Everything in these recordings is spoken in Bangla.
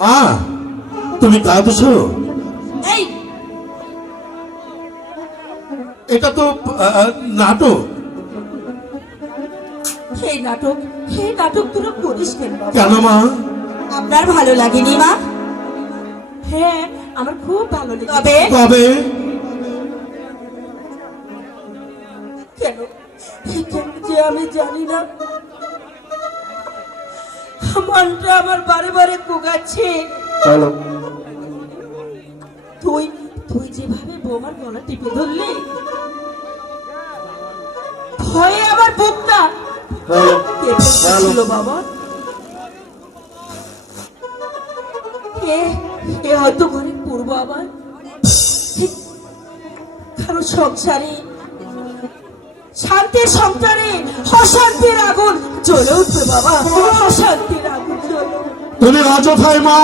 মা তুমি কাঁদছো? এই এটা তো নাটক। এই নাটক তোরা করিস কেন বাবা? কেন মা? আপনার ভালো লাগেনি মা? হ্যাঁ আমার খুব ভালো লেগেছে। তবে কেন কেন যে আমি জানি না, মনটা আমার বারে বারে কুগাচ্ছে। তুই যেভাবে বৌমার গলা টিপে ধরলি, ভয়ে আমার বুকটা কেঁপেছিল বাবা। এ হয়তো ঘরে পূর্ব আবার কারো সংসারে, শান্তির সংসারে অশান্তির আগুন জ্বলে উঠবে বাবা, অশান্তির আগুন জ্বলে। তুমি অযথাই মা।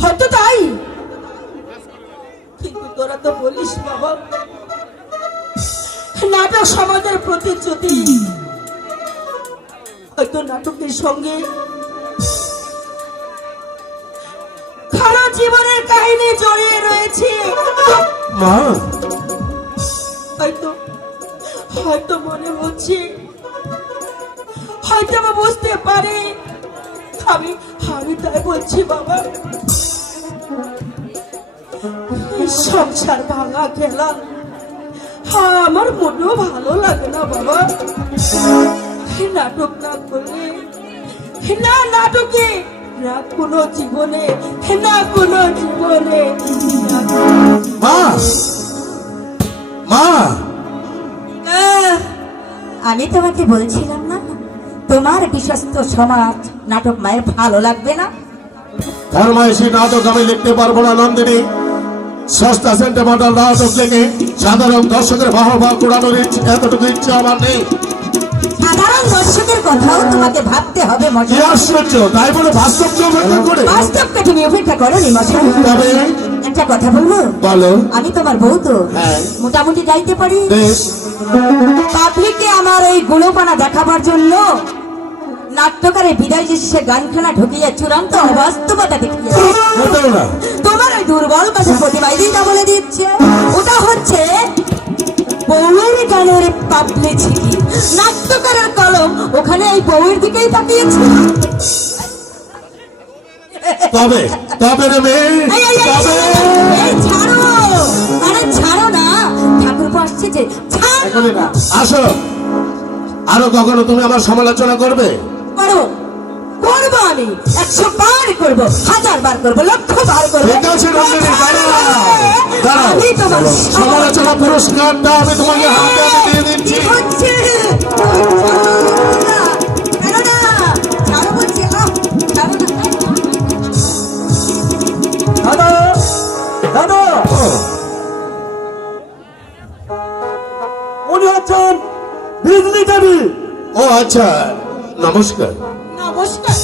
হয়তো তাই, কিন্তু তোরা তো বলিস বাবা নাটক সমাজের প্রতিশ্রুতি। হয়তো নাটকের সঙ্গে খারাপ জীবনের কাহিনী জড়িয়ে রয়েছে মা হয়তো মনে হচ্ছে, হয়তো বা বুঝতে পারে। আমি তাই বলছি বাবা, সংসার ভাঙা খেলা আমার মোটেও ভালো লাগে না বাবা। নাটক না করলে, না নাটকে, না কোনো জীবনে, না কোনো জীবনে। মা মা আমি তোমাকে বলছিলাম না, তোমার বিশ্বস্ত সমাজ নাটক মায়ের ভালো লাগবে না। ফরমাইশি নাটক আমি লিখতে পারবো না নন্দিনী। সস্তা সেন্টিমেন্টাল নাটক লিখে সাধারণ দর্শকের বাহবা কুড়ানোর এতটুকু ইচ্ছা আমার নেই। সাধারণ দর্শকের কথাও তোমাকে ভাবতে হবে কি মশাই। আশ্চর্য, তাই বলে বাস্তবকে উপেক্ষা করে? বাস্তবকে তুমি উপেক্ষা করো নি মশাই। তবে একটা কথা বলবো? বলো। আমি তোমার বউ তো, হ্যাঁ। মোটামুটি গাইতে পারি। বেশ। পাবলিককে আমার এই গুণপানা দেখাবার জন্য নাট্যকারে বিদায় সে গানখানা ঢুকিয়ে চূড়ান্ত অবাস্তবতা দেখিয়ে মোটেও না। তোমার ওই দুর্বল পাশে প্রতিবাদীটা বলে দিচ্ছে ওটা হচ্ছে বউয়ের গানের পাবলিসিটি। নাট্যকারের কলম ওখানে এই বউয়ের দিকেই তাকিয়েছে। তবে তবে রে মেয়ে, এই, এই, এই, তবে এই, ছাড়ো, আরে ছাড়ো না, ঠাকুর আসছে যে, ছাড়। এখনই না। আসো, আরো কখনো তুমি আমার সমালোচনা করবে? করো, করবো আমি 100 বার করবো, 1000 বার করবো, লক্ষ বার করবো। ঠিক আছে নন্দিনী, দাঁড়াও, দাঁড়াও। আমি তোমার সমালোচনা পুরস্কারটা আমি তোমাকে হাতে হাতে দিয়ে দিচ্ছি। কি হচ্ছে? ছাড়ো না, ছাড়ো বলছি, ছাড়ো না। দাদা দাদা, ও, উনি হচ্ছেন বিজলি দেবী। ও আচ্ছা, নমস্কার। নমস্কার।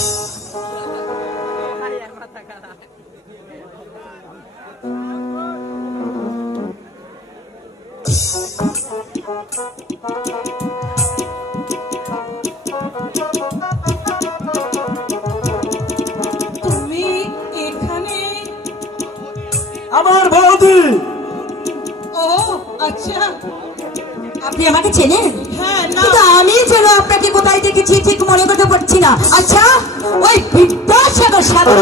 তুমি এখানে? আমার বৌদি। ও আচ্ছা, আপনি আমাকে চেনেন? হ্যাঁ না, কিন্তু আমি যেন আপনাকে কোথায় দেখেছি ঠিক মনে করতে পারছি না। আচ্ছা, ওই বিদ্যাসাগর সাগর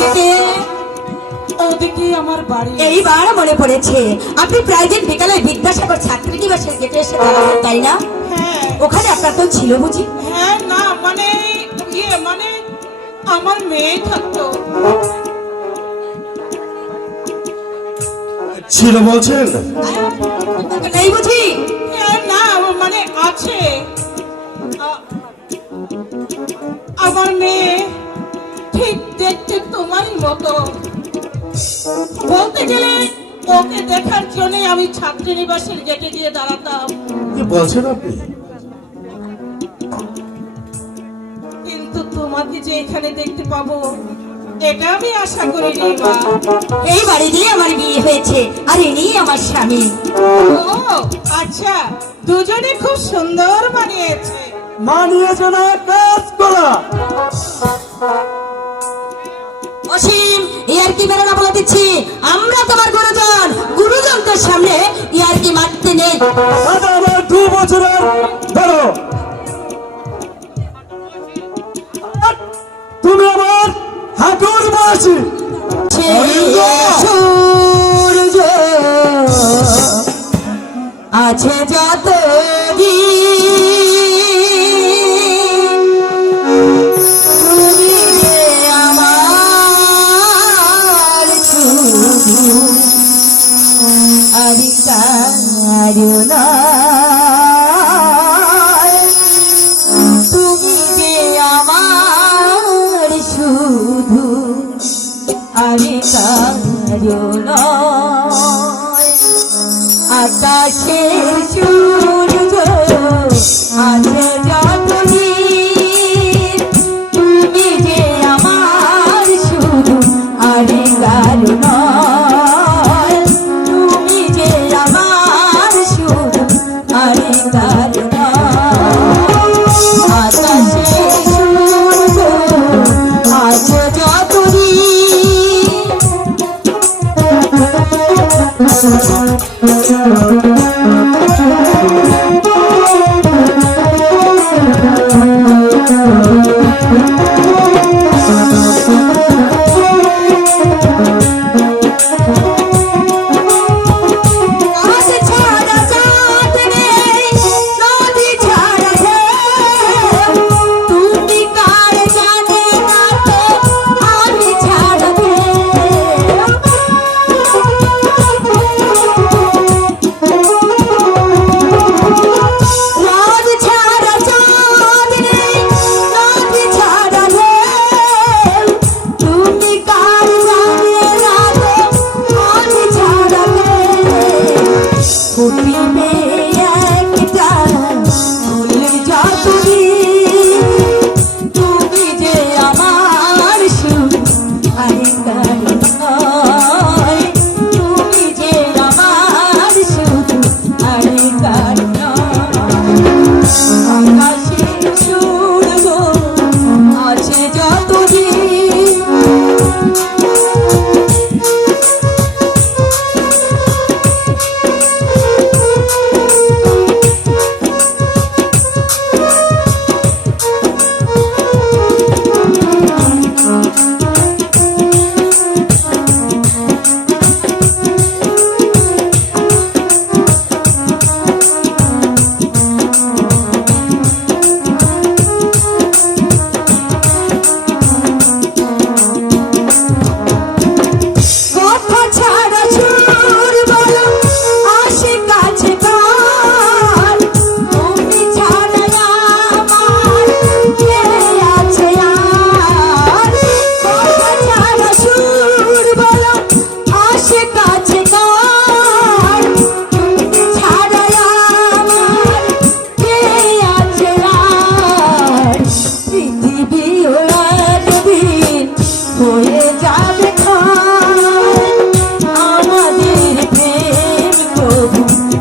গেটে ওদিকে আমার বাড়ি। এইবার মনে পড়েছে, আপনি প্রাইভেট বিকালে বিদ্যাসাগর ছাত্রী নিবাসের গেটে এসে দাঁড়াতেন, তাই না? হ্যাঁ ওখানে আপনার তো ছিল বুঝি? হ্যাঁ না, মানে মানে আমার মেয়ে থাকতো। ছিল বলছেন? নেই বুঝি? হ্যাঁ না, মানে আছে। আমার মেয়ে ঠিক দেখতে তোমারই মতো। বলতে গেলে ওকে দেখার জন্য আমি ছাত্রীনিবাসের গেটে গিয়ে দাঁড়াতাম। কি বলছেন আপনি? কিন্তু তোমাকে যে এখানে দেখতে পাবো এটা আমি আশা করিনি মা। এই বাড়ি দিয়ে আমার বিয়ে হয়েছে, আর ইনি আমার স্বামী। ও আচ্ছা, দুজনে খুব সুন্দর মানিয়েছে। মানিয়েছে না কাজ করা। ইয়ারকি মেরে না বলে দিচ্ছি, আমরা তোমার গুরুজন, গুরুজনদের সামনে ইয়ারকি মারতে নেই। দাদা আমার 2 বছরের বড়, তুমি আমার হাঁটুর বয়সী। সূর্য আছে যত তুমি যে আমার শুধু আমি তুমি যে আমার শুধু আমি কারণ আকাশে সূর্য আছে যতদিন তুমি যে আমার শুধু আমি কারণ তুমি যে আমার শুধু আমি কারণ আকাশে সূর্য আছে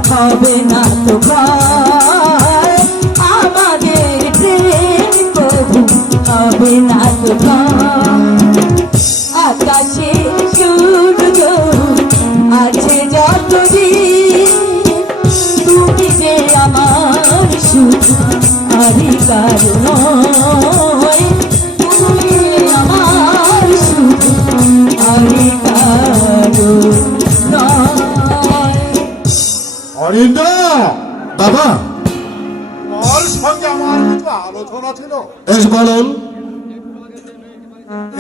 হবে না তো ভয়, আমাদের প্রেম প্রভু হবে না তো ভয়। আকাশে সূর্য আছে যতদিন তুমি যে আমার শুধু আমি কারণ তুমি আমার শুধু আমি কারণ। অরিন্দ বাবা, ওর সঙ্গে আমার কিছু আলোচনা ছিল। বেশ বলুন।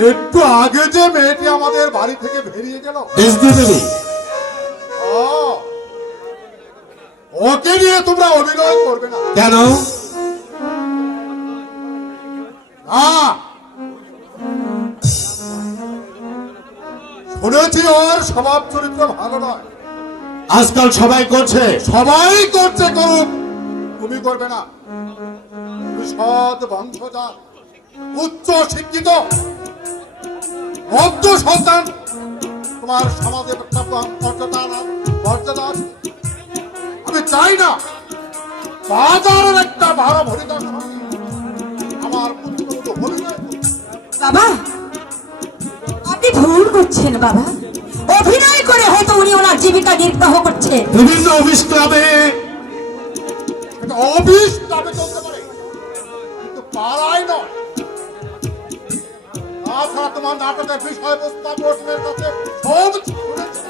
একটু আগে যে মেয়েটি আমাদের বাড়ি থেকে বেরিয়ে গেল, ডিজনি দেবী, ওকে নিয়ে তোমরা অভিনয় করবে না। কেন? শুনেছি ওর স্বভাব চরিত্র ভালো নয়। আজকাল সবাই করছে। সবাই করছে, করুক, তুমি করবে না। তুমি সৎ বংশজাত, উচ্চ শিক্ষিত, ভদ্র সন্তান, তোমার সমাজে একটা মর্যাদা আছে। আমি চাই না বাজারের একটা ভাড়া ভরিতার সঙ্গে আমার পুত্র অভিনয়। বাবা, আপনি ভুল করছেন বাবা? অভিনয় করে হয়তো উনি ওনার জীবিকা নির্বাহ করছে। বিভিন্ন অফিস ক্লাবে এটা অফিস তবে চলতে পারে, কিন্তু পাড়ায় নয়। তাছাড়া তোমার নাটকের বিষয়বস্তু প্রশ্নের কাছে সব শুনেছি।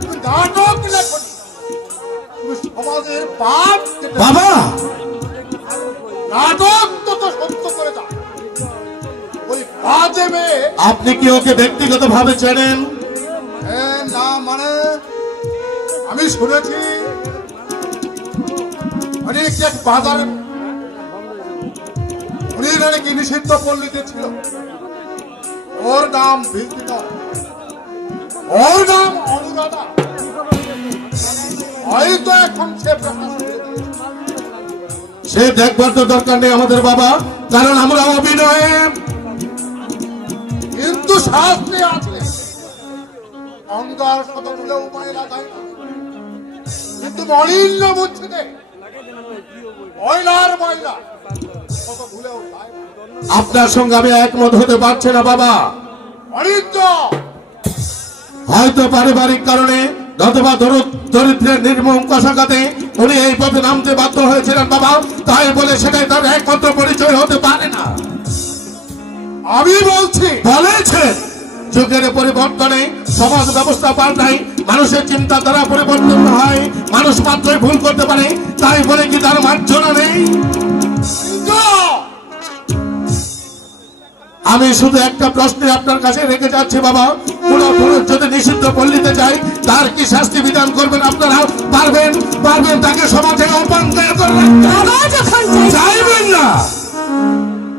তুমি নাটক লেখনি, তুমি সমাজের পাপ কেটে বাবা, নাটক তো সত্য করে দাও। ওই বাজে মেয়ে আপনি কি ওকে ব্যক্তিগত ভাবে চেনেন? না, মানে আমি শুনেছি অনেক এক বাজারে উনি নাকি নিষিদ্ধ পল্লীতে ছিল। ওর নাম ভিত্তি নয়, ওর নাম অনুরাধা। হয়তো এখন সে প্রকাশ করে দিয়েছে। সে দেখবার তো দরকার নেই আমাদের বাবা, কারণ আমরা অভিনয়ে কিন্তু শাস্তি আছে। অঙ্গার শত ভুলেও ময়লা যায় না, কিন্তু মলিন্য বুঝছে ময়লার ময়লা শত ভুলেও যায় না। আপনার সঙ্গে আমি একমত হতে পারছি না বাবা। অনিত্য হয়তো পারিবারিক কারণে অথবা দরিদ্রের নির্মম কষাঘাতে উনি এই পথে নামতে বাধ্য হয়েছিলেন বাবা, তাই বলে সেটাই তার একমাত্র পরিচয় হতে পারে না। আমি বলছি বলেছেন যুগের পরিবর্তনে সমাজ ব্যবস্থা পাল্টায়, মানুষের চিন্তাধারা পরিবর্তন হয়, মানুষ মাত্রই ভুল করতে পারে, তাই বলে কি তার মার্জনা নেই? আমি শুধু একটা প্রশ্নে আপনার কাছে রেখে যাচ্ছি বাবা, কোন পুরুষ যদি নিষিদ্ধ পল্লীতে যায় তার কি শাস্তি বিধান করবেন আপনারা? পারবেন? তাকে সমাজে অপমানিত করবেন? বাবা যখন চাইবেন না।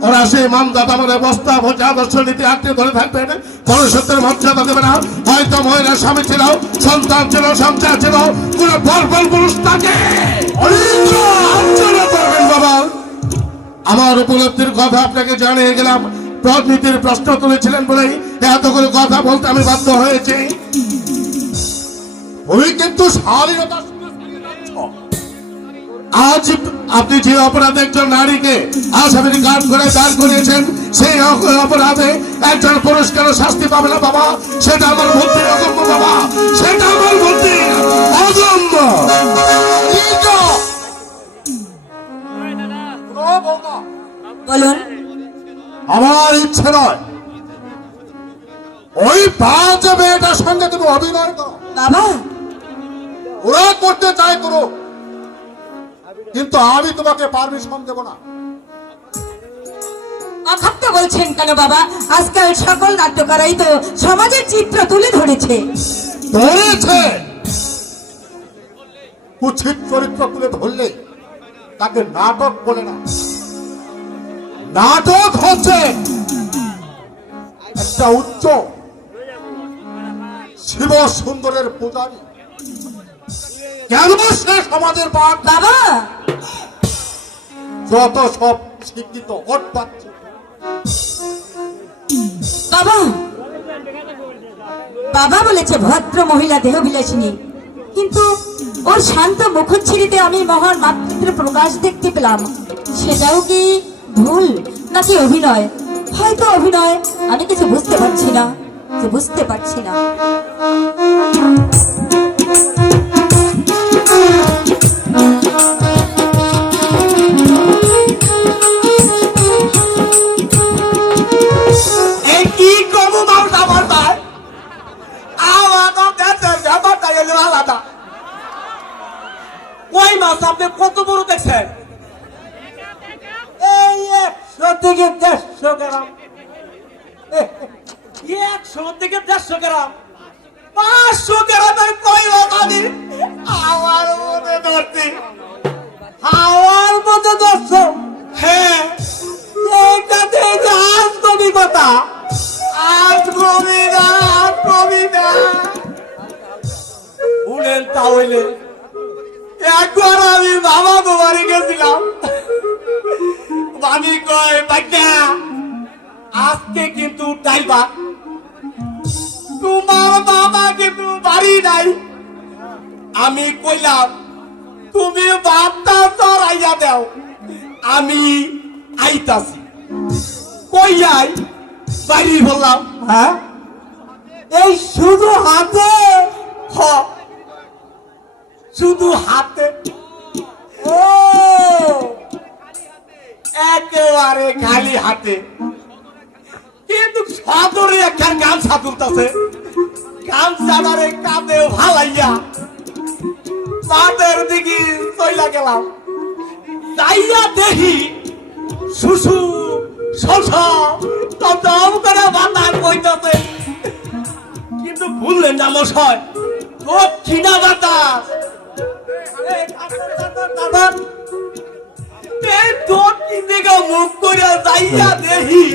ওরা সেই মানদাতা মানে বস্তা ভোজা আদর্শ নীতি আঁকড়ে ধরে থাকবেন, মনুষ্যত্বের মর্যাদা দেবে না। হয়তো মহিলার স্বামী ছিল, সন্তান ছিল, সংসার ছিল, কোন বর্বর পুরুষ তাকে আলোচনা করবেন বাবা। আমার উপলব্ধির কথা আপনাকে জানিয়ে গেলাম। রাজনীতির প্রশ্ন তুলেছিলেন বলেই এতগুলো কথা বলতে আমি বাধ্য হয়েছি। তুমি কিন্তু স্বাধীনতা আজ আপনি যে অপরাধে একজন নারীকে আসামির কাঠ করে দাঁড় করিয়েছেন, সেই অপরাধে একজন পুরুষ কেন শাস্তি পাবে না বাবা? সেটা আমার বুদ্ধি অগম্য বাবা, সেটা আমার বুদ্ধি অগম্য। বলুন। আমার ইচ্ছে নয় ওই বাজে মেয়েটার সঙ্গে তুমি অভিনয় করো। বাবা ওরা করতে চায় করো, কিন্তু আমি তোমাকে পারমিশন দেব না। অখাপ্ত বলছেন কেন বাবা? আজকাল সকল নাট্যকারই তো সমাজের চিত্র তুলে ধরেছে। ধরেছে, কুৎসিত চরিত্র তুলে ধরলে তাকে নাটক বলে না। নাটক হচ্ছে একটা উচ্চ শিব সুন্দরের পূজারী। কেন সে সমাজের পাঠ? বাবা যত সব শিক্ষিত ওট পাচ্ছে। বাবা বাবা বলেছে ভদ্র মহিলা দেহ বিলাসিনী, কিন্তু ওর শান্ত মুখচ্ছবিতে আমি মহান মাতৃত্বের প্রকাশ দেখতে পেলাম। সেটাও কি ভুল নাকি অভিনয়? হয়তো অভিনয়, আমি কিছু বুঝতে পারছি না, বুঝতে পারছি না। কি করবো বাবুটা বলবার আমার দেশের ব্যাপারটা এলো আলাদা। ওই মাছ আপনি কত বড় দেখছেন? এই 100 থেকে 150 গ্রাম, 100 থেকে 150 গ্রাম, 500 গ্রামের কই বাবাদি আমার মনে ধরছি, আমার মতো ধরছ। হ্যাঁ, এইটাতে আজ কবিতা, আজ কবিতা, কবিতা উড়েন তাহলে। একবার আমি বাবা বাড়ি গেছিলাম, আমি কয় বাচ্চা আজকে কিন্তু ডাইবা, তোমার বাবা কিন্তু বাড়ি নাই। আমি কইলাম তুমি বাপটা চড়াইয়া দাও, আমি আইতাছি। কইয়াই বাড়ি বললাম, হ্যাঁ এই শুধু হাতে, হ, শুধু হাতে, ও একেবারে খালি হাতে, কিন্তু সদরে একখান গামছা তুলতেছে, গামছাটারে কাঁধে ভালাইয়া মাঠের দিকে চইলা গেলাম। যাইয়া দেখি শুশু শশা টম করে বাতাস বইতেছে, কিন্তু ভুললেন না মশাই, দক্ষিণা বাতাস। এই দক্ষিণ দিকে মুখ করে যাইয়া দেখি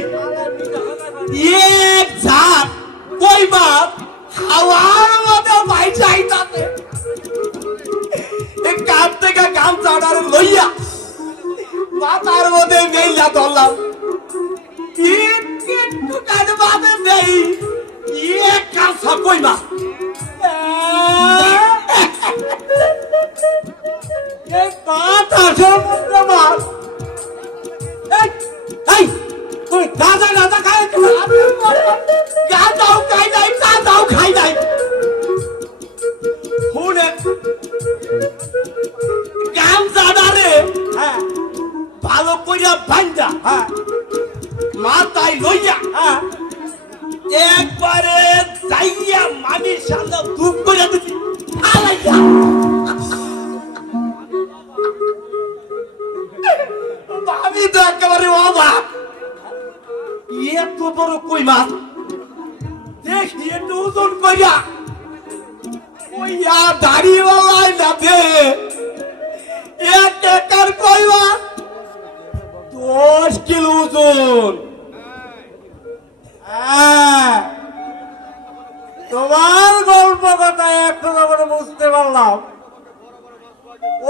এক ঝাঁক কই মাছ হাওয়ার মধ্যে বাইচা আইতাছে। এই কাপ থেকে গামছাটার লইয়া মাথার মধ্যে মেইলা ধরলাম, একটু কানে বাদে দেই এক গামছা কই মাছ। এই বাতাসের মধ্যে মাছ, এই তুই গাঁজা গাঁজা খাই, গাঁজাও খাই নাই, গাঁজাও খাই নাই। শুনে গামছাটারে ভালো কইরা বান্ধা মাথায় লইয়া একবারে যাইয়া মামির সামনে ধূপ করে দিছি, ফালাইয়া। আমি তো একেবারে অবাক, এত বড় কই মাছ দেখি একটু ওজন কইরা ওইয়া দাড়িওয়ালায় না দে এক একার কই মাছ 10 কিলো ওজন। তোমার গল্প কথা একটু করে বুঝতে পারলাম,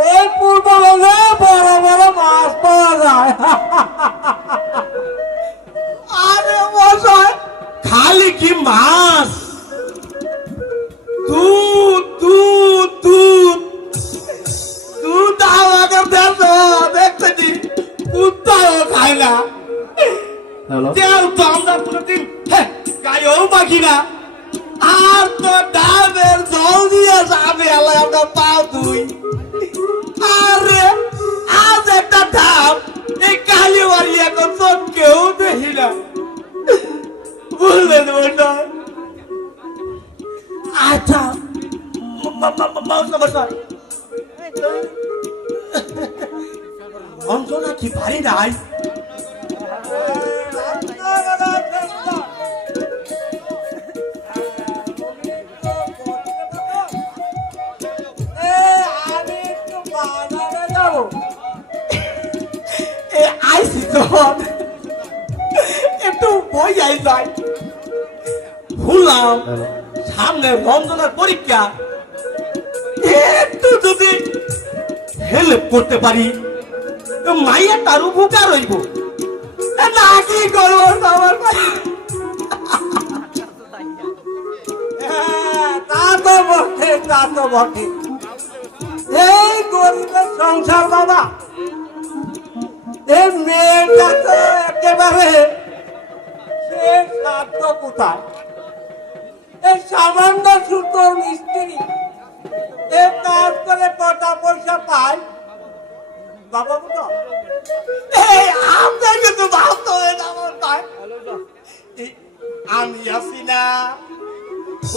ওই পূর্ববঙ্গে বড় বড় মাছ পাওয়া যায়। আরে মশাই, খালি কি মাছ, দুধ দুধ দুধ দুধ আমাকে দেখো, দেখতেছি কুত্তাও খায় না, তেল তো আমরা কোনোদিন গায়েও পাখি না, আর তো ডাবের জল দিয়ে যাবে আল্লাহ আমরা পাও তুই। আরে আজ একটা ধাপ এই কালীবাড়ি এখন তো কেউ দেখি না, বুঝলেন বলতো? আচ্ছা অঞ্জনা কি ভারী নাই? একটু বই যাই যাই ভুললাম সামনে রঞ্জনার পরীক্ষা, একটু যদি হেল্প করতে পারি মাইয়া তার উপকার হইব না। কি করবো আমার তা তো বটে, তা তো বটে। এই গরিবের সংসার বাবা, এই মেয়েটা তো একেবারে সে সাধ্য কোথায়, এই সামান্য সুতোর মিস্ত্রি এ কাজ করে কটা পয়সা পায় বাবা? এই আপনার কিন্তু ভাবতে হবে না আমার ভাই, আমি আছি না,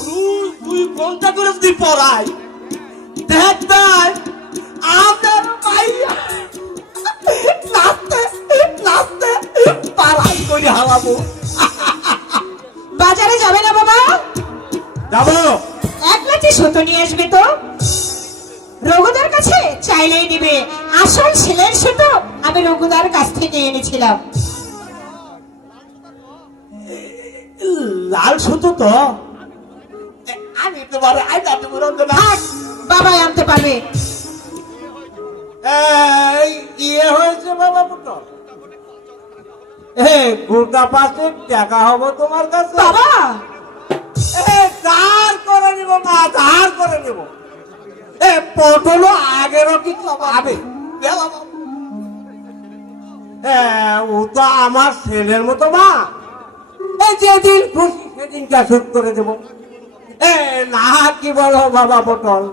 রোজ 2 ঘন্টা করে যদি পড়াই দেখ নাই আপনার ভাই নাচতে নাচতে পালাই করে হারাবো। বাজারে যাবে না বাবা? যাবো। 1 লাঠি সুতো নিয়ে আসবে তো, রঘুদার কাছে চাইলেই দিবে। আসল ছেলের সুতো আমি রঘুদার কাছ থেকে এনেছিলাম। লাল সুতো তো আমি তোমার আইনা দেবো রঞ্জনা। বাবাই আনতে পারবে। ইয়ে হয়েছে বাবা পুত্র, গোটা 5 টাকা হবো তোমার কাছে বাবা। ধার করে নিব মা, ধার করে নিব। পটলও আগেরও কিছু পাবে, ও তো আমার ছেলের মতো মা। যেদিন খুশি সেদিনটা শুট করে দেবো। না কি বলো বাবা পটল?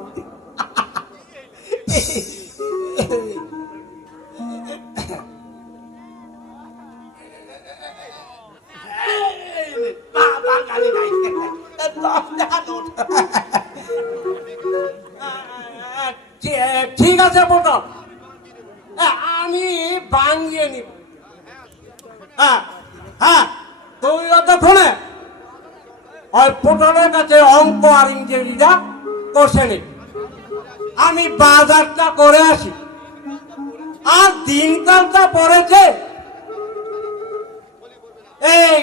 ঠিক আছে পটল, আমি বানিয়ে নিব। হ্যাঁ হ্যাঁ, তুই ওটা শোনে ওই পটলের কাছে অঙ্ক আর ইংরেজিটা কষে নি, আমি বাজারটা করে আসি। আর দিনকালটা পড়েছে এই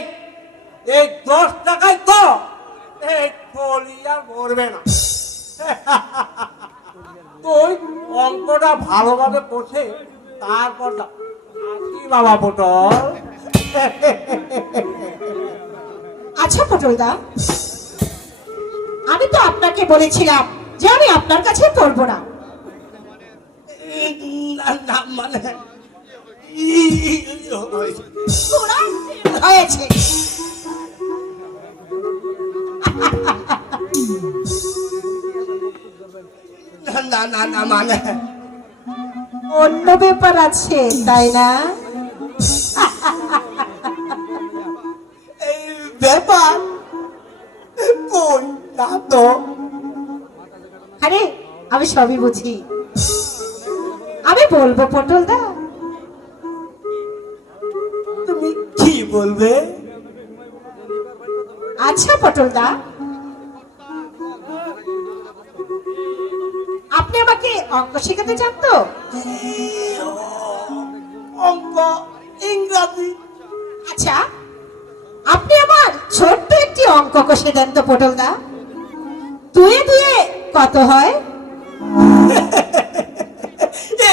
এই 10 টাকায় তো এই থলি আর মরবে না। তুই অঙ্কটা ভালোভাবে কষে তারপর আসি বাবা পটল। আচ্ছা পটলদা, আমি তো আপনাকে বলেছিলাম যে আমি আপনার কাছে পড়বো না। মানে হয়েছে, না না না, মানে অন্য ব্যাপার আছে তাই না? এই ব্যাপার কই না তো। আরে আমি সবই বুঝি, আমি বলবো পটলদা। তুমি কি বলবে? আচ্ছা পটলদা, আপনি আমাকে অঙ্ক শেখাতে চান তো? অঙ্ক, ইংরাজি। আচ্ছা, আপনি আমার ছোট্ট একটি অঙ্ক কষে দেন তো পটলদা। 2 এ 2 কত হয়?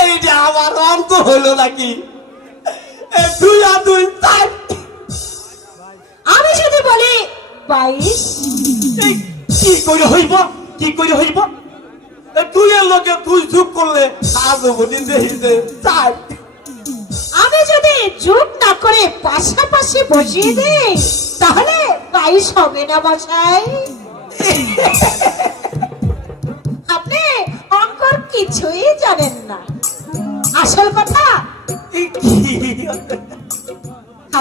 এইটা আমার অঙ্ক হলো নাকি? 2 আর 2 4। আমি যদি বলি 22। কি করে হইব? কি করে হইব? 2 এর লগে 2 যোগ করলে আজ বদিন দেখিতে 4। আমি যদি যোগ না করে পাশাপাশি বসিয়ে দিই তাহলে 22 হবে না মশাই? আপনি অঙ্কর কিছুই জানেন না। আসল কথা,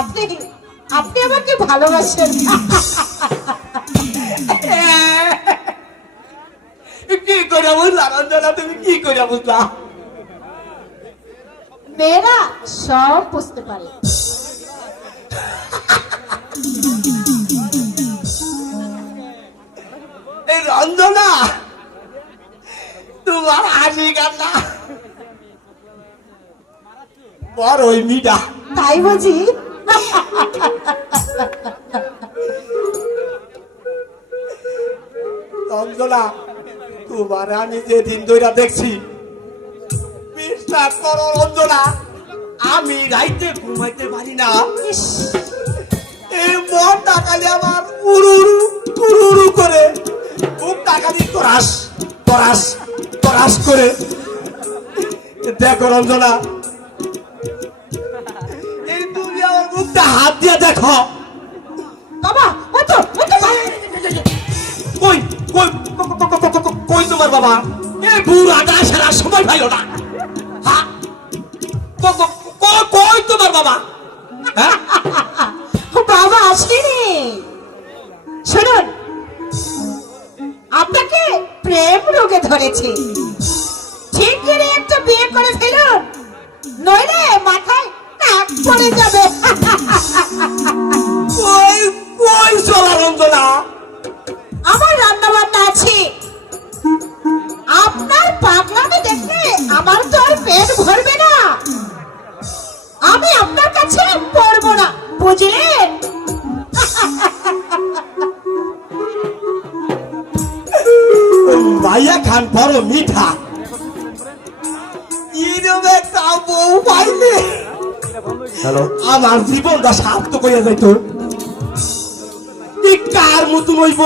আপনি আপনি আমাকে ভালোবাসেন। কি করে বুঝলা রঞ্জনা? তুমি কি করে বুঝলা? মেয়েরা সব বুঝতে পারে। এই রঞ্জনা, তোমার হাসি কান্না বড় ওই মিটা। তাই বুঝি? রঞ্জনা, তোমার আমি যে দিন ধরে দেখছি, বিশ্বাস করো রঞ্জনা, আমি রাইতে ঘুমাইতে পারি না। ইস, এই মন টাকালে আমার উড়ুরু উড়ুরু করে খুব টাকালি তরাস তরাস তরাস করে। দেখো রঞ্জনা, এই তুমি আমার মুখটা হাত দিয়ে দেখো। বাবা ও তো কই কই কই তোমার বাবা? এই বুড়াটা সারা সময় ভাইলো না। হ্যাঁ, কই তোমার বাবা? হ্যাঁ, বাবা আসেনি। শুনুন, আপনাকে প্রেম রোগে ধরেছে। ঠিক করে একটা বিয়ে করে ফেলুন, নইলে মাথায় টাক পড়ে যাবে। কই কই চলা রঞ্জনা? আমার রান্না বান্না আছে। আপনার পাগলামি দেখলে আমার তো আর পেট ভরবে না। আমি আপনার কাছে পড়বো না, বুঝলেন? ভাইয়া খান বড় মিঠা। এরকম একটা বউ পাইলে আমার জীবনটা সার্থক হইয়া যাইত। এই কার মতন হইব?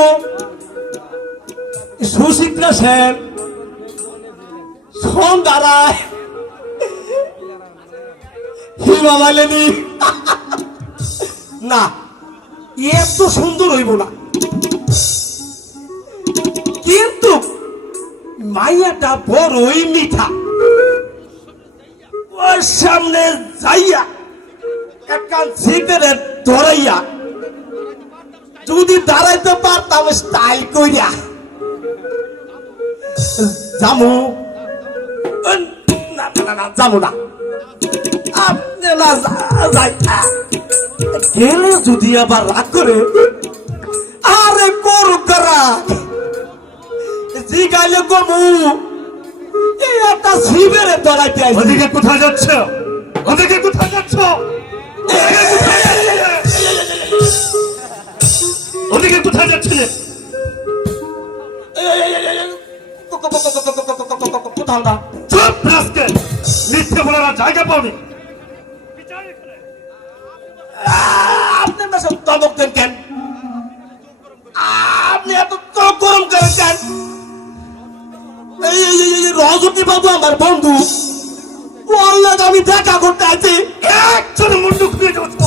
সুচিত্রা সেন, সন্ধ্যারায়, হিমা মালিনী। না, এত সুন্দর হইব না, কিন্তু মাইয়াটা বড়ই মিঠা। ওর সামনে যাইয়া একটা সিগারেট ধরাইয়া যদি দাঁড়াইতে পারতাম স্টাইল কইরা জামু, না না না যাবো না, আপনি না যাই গেলে যদি আবার রাগ করে, আরে করুক রাগ, জিগাইলে কমু এই একটা শিবেরে দড়াইতে আইছি। ওদিকে কোথায় যাচ্ছ? ওদিকে কোথায় যাচ্ছ? ওদিকে কোথায় যাচ্ছিলে? কোথাও না, চুপ রাস্কেল, মিথ্যে বলার আর জায়গা পাওনি। আপনি না সব তবক দেন কেন? আপনি এত চোখ গরম করেন কেন? রজনী বাবু আমার বন্ধু, আমি দেখা করতে আছি। একজন মুন্ডু খুঁজে যাচ্ছ।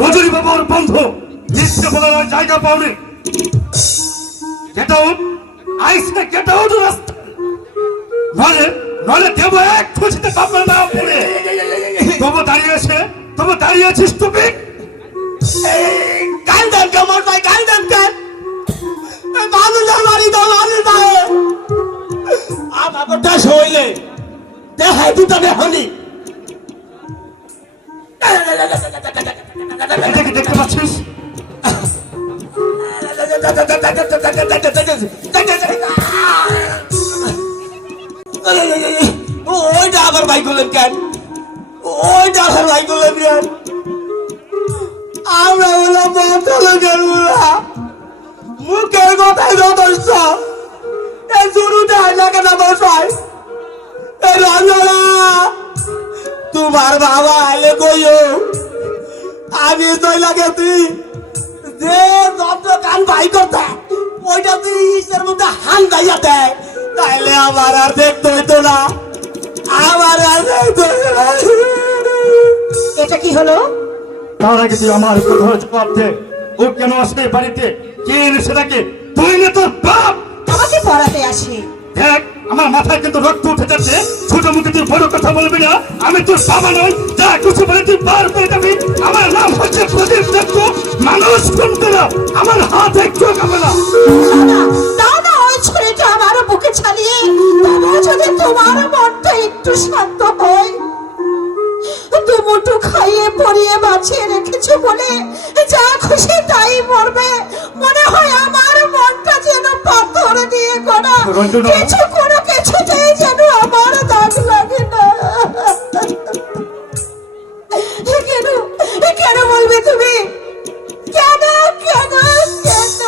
রজনী বাবুর বন্ধু, মিথ্যে বলার আর জায়গা পাওনি। গেট আউট, আইসে গেট আউট রাস্তা, নলে দেবো এক খুশিতে আপনার নাম পড়ে। তবু দাঁড়িয়ে আছিস তুমি? কাল দেন কেমন ভাই, কাল দেন কেন? মানুষের বাড়ি তো মানুষ পায়, আমাকে দেশ হইলে দেখাই দুটা দেহনি। এটাকে দেখতে পাচ্ছিস? ওইটা আবার ভাই করলেন কেন? ওইটা আবার ভাই করলেন কেন? আমরা হলাম লোকের মুখের কথাই যথেষ্ট, এই শুরুতে না কেন বসাই? এই রঞ্জনা, তোমার বাবা আইলে কইও আমি তৈলা গেছি, যে যত কান ভাই কথা ওইটা তুই ইসের মধ্যে হান দাইয়া দেয়, তাইলে আমার আর দেখতে হইতো না, আমার আর দেখতে হইতো না। এটা কি হলো? তার আগে তুই আমার কথা জবাব দে। ও কেন আসবে বাড়িতে? কে এনেছে তাকে? তুই না তোর বাপ? আমাকে পড়াতে আসে। দেখ, আমার মাথায় কিন্তু রক্ত উঠে যাচ্ছে। ছোট মুখে তুই বড় কথা বলবি না। আমি তোর বাবা নই, যা কিছু বলে তুই বার করে যাবি। আমার নাম হচ্ছে প্রদীপ দত্ত। মানুষ শুনতে না, আমার হাত একটু কাঁপে না। দাও না ওই ছুরিটা আমার বুকে ছাড়িয়ে, তবুও যদি তোমার মনটা একটু শান্ত হয়। দুমুঠো খাইয়ে পরিয়ে বাঁচিয়ে রেখেছো বলে যা খুশি তাই মরবে। মনে হয় আমার মনটা যেন পাথর দিয়ে গড়া, রঞ্জনা। কিছু কোনো কিছুতেই যেন আমার দাগ লাগে না। কেন কেন বলবে তুমি? কেন কেন কেন?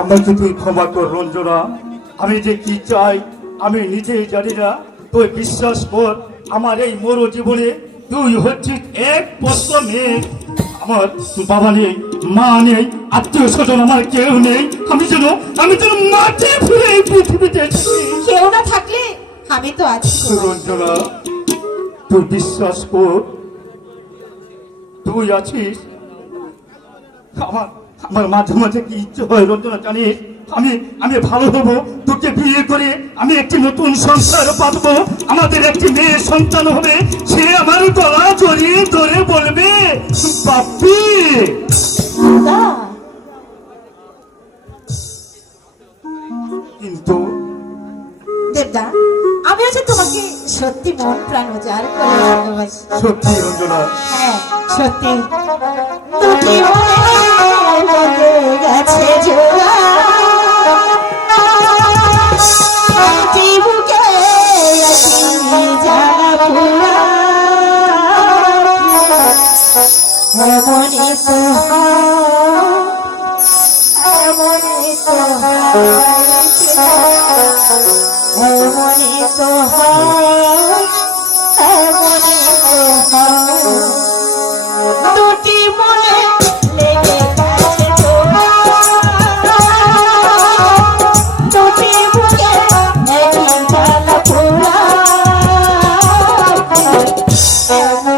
আমাকে তুই ক্ষমা কর রঞ্জনা। আমি যে কি চাই আমি নিজেই জানি না। তুই বিশ্বাস কর, আমার এই মরো জীবনে তুই হচ্ছিস একমাত্র মেয়ে। আমার বাবা নেই, মা নেই, আত্মীয় স্বজন আমার কেউ নেই। আমি যেন মাঠে ফিরে এই পৃথিবীতে এসেছি। কেউ না থাকলে আমি তো আছি। রঞ্জনা, তুই বিশ্বাস কর, তুই আছিস। আমার মাঝে মাঝে কি ইচ্ছে হয় রঞ্জনা জানিস? আমি ভালো হবো, তোকে বিয়ে করে আমি একটি নতুন সংসার পাতবো। আমাদের একটি মেয়ে সন্তান হবে। সে আমার গলা জড়িয়ে ধরে বলবে, বাপি। কিন্তু দেবদা, আমি আজ তোমাকে সত্যি মন প্রাণ উজাড় করে ভালোবাসি। সত্যি রঞ্জনা, হ্যাঁ সত্যি। দুটি মনে গেছে জোড়া, দুটি বুকে আছি জ্বালা পোড়া। এমনই তো এমনই তো এমনই তো এমনই তো দুটি মনে লেগে গেছে জোড়া, দুটি বুকে একই জ্বালা পোড়া। Oh,